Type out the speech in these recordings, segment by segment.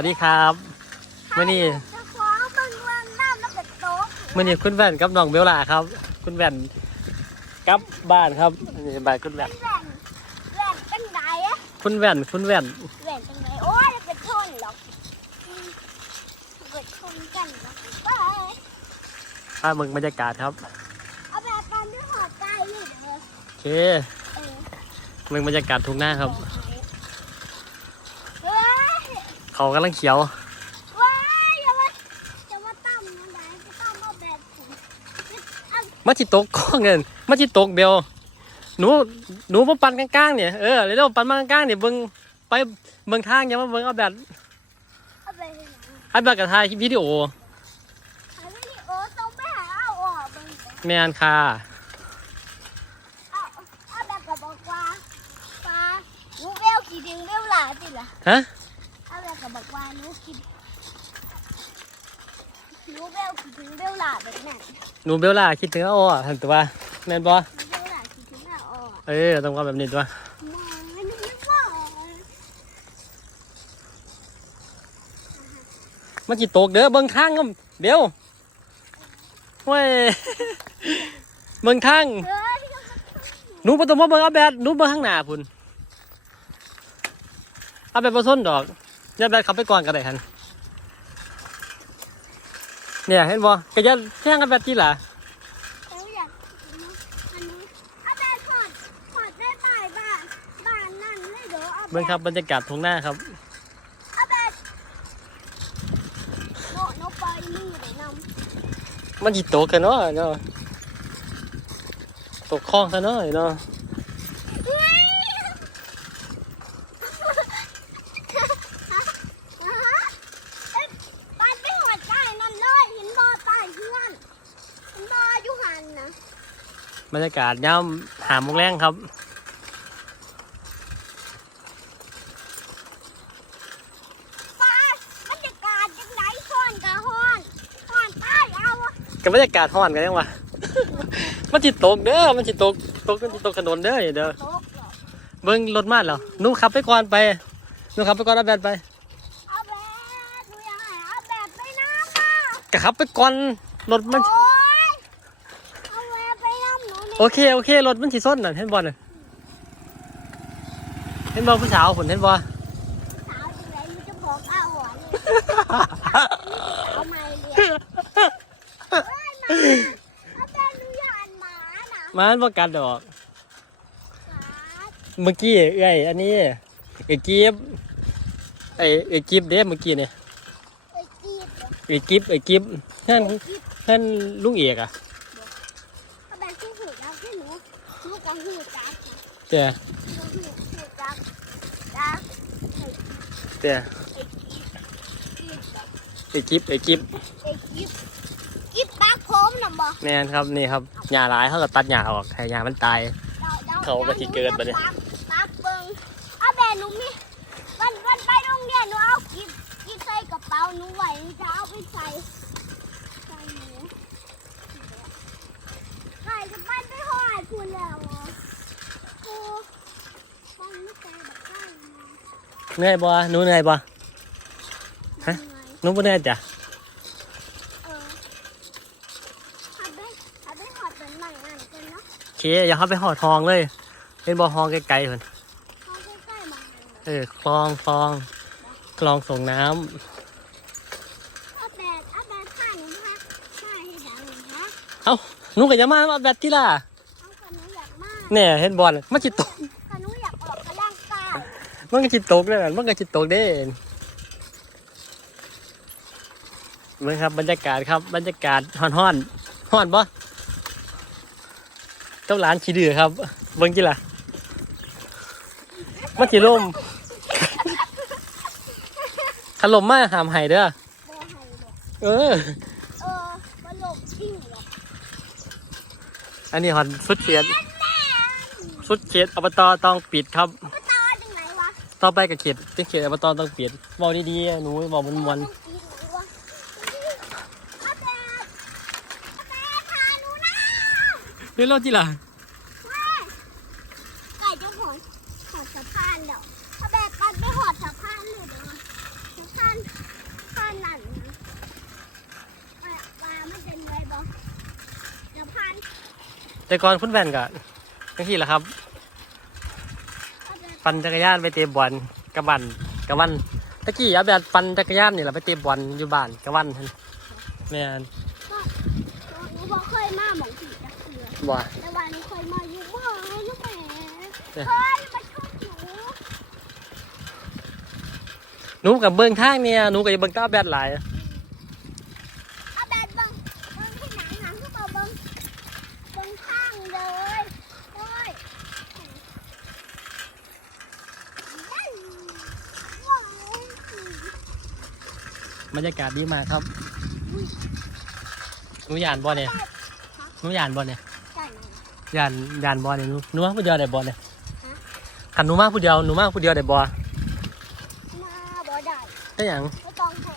วัสดีครับมื่อนี้จะขอเบิ่งเบิ่งน้ำแล้วก็โต๊ะมื่อนี้คุณแว่นกับน้องเบลล่าครับ คุณแว่นกลับบ้านครับนี่บ้านคุณแว่นแหวนแหวนเป็นไงอะคุณแว่นคุณแว่นแหวนเป็นไงโอ้ยเป็นชนหรอกอืมเป็นชนกันหรอกไปพาเมืองบรรยากาศครับเอาแบบปันด้วยหัวใจนี่เด้อโอเคเออเมืองบรรยากาศทุ่งหน้าครับเฮ้ย เขากำลังเขียวเฮ้ยอย่ามาอย่ามาตั้มมันได้จะตั้มเอาแบบผมเอามาจิตกก้องเงินมาจิตกเบลหนูหนูมาปั่นกลางๆเนี่ยเออเร็วๆปั่นมากลางๆเนี่ยเบิ่งไปเบิ่งทางอย่ามาเบิ่งเอาแบบเอาไปไหนอันแบบกับถ่ายคลิปวิดีโอหาวิดีโอต้องไปหาเอาออกเบิ่งก่อนแมนค่ะเอาเอาแบบก็บอกว่าปลาหนูเวลกี่ดึงเวลหลาจิล่ะฮะ เอาแบบก็บอกว่าหนูกินหนูเวลกี่ดึงเวลหลาแบบนั้นหนูเบลล่าคิดถึงเอาอะหันตัวแมนบอหนูเวลหลากี่ดึงเอาออกเออต้องว่าแบบนี้ตัวมองไม่นึกว่ามันจิตกเด้อเบิ่งทางก็เบลเว้ยเบิ่งทางเฮ้ยหนูประตูมาเบิ่งเอาแบบหนูเบิ่งข้างหน้าพุ่นเอาแบบผสมดอกอ ย่าแบบขับไปก่อนก็ได้ฮันเนี่ยเห็นบ่ก็จะแข่งกันแบบที่ล่ะหนูอยากอันนี้เอาแบบถอดถอดได้ตายบ้านบ้านนั่นเลยเดี๋ยวเอาเบิ่งครับบรรยากาศทุ่งหน้าครับ เอาแบบโนโนปล่อยมือเดี๋ยวนมันจิตกกันเนาะเนาะตกคลองกันเนาะเนาะ เฮ้ยเอ๊ะมันไม่หัวใจนั่นเลยเห็นบอตายเพื่อนเห็นบออยู่หันนะ บ รรยากาศย่ำหาโมงแรงครับป้าบรรยากาศจังไหนฮ้อนกะฮ้อนฮ้อนตายเอาอะกับบรรยากาศห้อนกันยังวะ มันจิตตกเด้อมันจิตตกตกมันจิตตกถนนเด้อเด้อโตกเหรอเบิ้งรถมาแล้วหนูขับไปก่อนไปหนูขับไปก่อนเอาแบตไปเอาแบบหนูอยากให้เอาแบบไปน้ำอะกะขับไปก่อนรถมัน โอ๊ยเอาแบบไปน้ำหนูนี่ โอเคโอเครถมันสิส้นน่ะเห็นบอลน่ะเห็นบอลผู้สาวผลเห็นบอลสาวจังไหนหนูจะบอกเอาหัวเลยเอาไม่เลยเฮ้ยหมาเอาแบบหนูอยานหมาน่ะมันประกันดอก เมื่อกี้เอ้ยอันนี้ไอ้กีบไอ้ไอ้กีบเด้เมื่อกี้เนี่ยไอ้จีบเหรอไอ้กีบไอ้กีบนั่นนั่นลุงเอกอะ เอาแบบที่หูแล้วที่หนูหนูก็หูจักค่ะ แต่หนูหูหูจักจักไอ้แต่ไอ้จีบเหรอไอ้กีบไอ้กีบไอ้จีบจีบปักผมน่ะบ่แน่นครับนี่ครับหญ้าหลายเขาก็ตัดหญ้าออกให้หญ้ามันตาย เขาก็สิเกิดบัดนี้ปักเบิ่งเอาแบบหนูมีวันวันไปโรงเรียนหนูเอากิบกิบใส่กระเป๋าหนูไว้หนูจะเอาไปใส่ใส่หนูใครจะไปไปหอยคุณแล้วอะครูฟังไม่ใจแบบใกล้มา เหนื่อยบ่หนูเหนื่อยบ่ฮะหนูบ่เหนื่อยจ้ะเออทำไปทำไปหอดเป็นหนังนั่นกันเนาะโอเคอย่าเข้าไปหอทองเลยเป็นบ่อห้องไกลๆเพิ่นเขาใกล้ๆมาเลยเออคลองคลองคลองส่งน้ำเอาแบบเอาแบบท่าหนูพักท่าให้ดังหนูพักเอ้าหนูก็อย่ามาเอาแบตที่ล่ะเอาขนมอยากมากเนี่ยเห็นบอลมันจิตตก ขนมอยากออกกำลังกาย มันก็จิตตกเลยมันก็จิตตกเด้เหมือนครับบรรยากาศครับบรรยากาศฮ้อนฮ้อนๆฮ้อนบ่เจ้าหลานขี้ดื้อครับเบิ่งกี่ล่ะมันสิล่มถล่มมาหามไห้เด้อบ่ให้ดอกเออเออบ่หลบทิ้งหรอกอันนี้ฮอนสุดเขียนสุดเขียนอบตต้องปิดครับ ต่อไปกับเขตเป็นเขียตอบตต้องเปลี่ยนเบาดีๆหนูเบามวนๆเรื่องรถที่ล่ะไก่เจ้าขอดหอดสะพานเดี๋ยวถ้าแบกกันไม่หอดสะพานเลยเดี๋ยวสะพานสะพานหลังนะปลาไม่เป็นไรบอสสะพานแต่ก่อนพุ่นแบนกันนี่แหละครับ ปั่นจักรยานไปเตะบอลกระบันกระวันตะกี้เอาแบบปั่นจักรยานนี่แหละไปเตะบอลอยู่บ้านกระวันหั่นแม่นหนูบอกเคยมาหมองผีจักเสือบ่ แต่ว่าหนูเคยมาอยู่บ้านลูกแหมเอ๊ะเฮ้ยมาชอบหนูหนูกับเบิ้งทางเนี่ยหนูกับเบิ้งก้าวแบดหลายเอาแบบบังบังที่หนังหนังก็บอกบังบังข้างเลยโอ้ยนั่นว้าว บรรยากาศดีมากครับหนูยานบอลเนี่ยหนูยานบอลเนี่ยใช่ไหมยานยานบอลเนี่ยหนูหนูมาผู้เดียวได้บอลเนี่ยฮะขันหนูมาผู้เดียวหนูมาผู้เดียวได้บอลมาบ่ได้ได้หยังไม่ต้องให้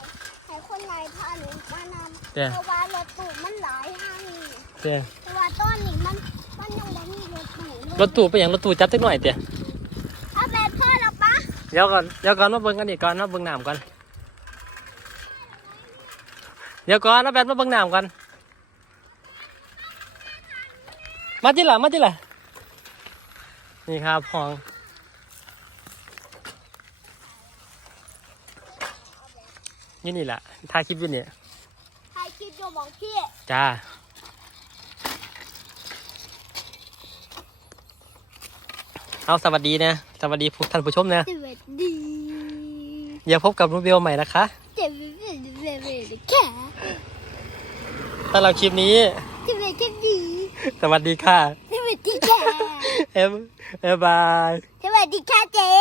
ให้คนในพาหนูมานำเด้อเพราะว่ารถตู้มันหลายห้างนี่เตี้ยแต่ว่าตอนนี้มันมันยังบ่มีรถตู้เลยรถตู้ไปหยังรถตู้จับจักหน่อยเตี้ยเอาแบบพ่อหรอปะเดี๋ยวก่อนเดี๋ยวก่อนมาเบิ้งกันอีกก่อนมาเบิ้งน้ำก่อนเดี๋ยวก่อนเอาแบบมาเบิ้งน้ำก่อนมาจิล่ะมาจิล่ะนี่ครับห้องนี่นี่แหละถ่ายคลิปอยู่นี่ใครคิดอยู่บอกพี่จ้าเอาสวัสดีนะ สวัสดีผู้ท่านผู้ชมนะ สวัสดี เดี๋ยวพบกับรูเบลใหม่นะคะเจ็บเจ็บ เจ็บเจ็บแค่สำหรับคลิปนี้เจ็บแค่ดีสวัสดีค่ะสวัสดีค่ะเอ็มเอ็มบาย สวัสดีค่ะเจ๊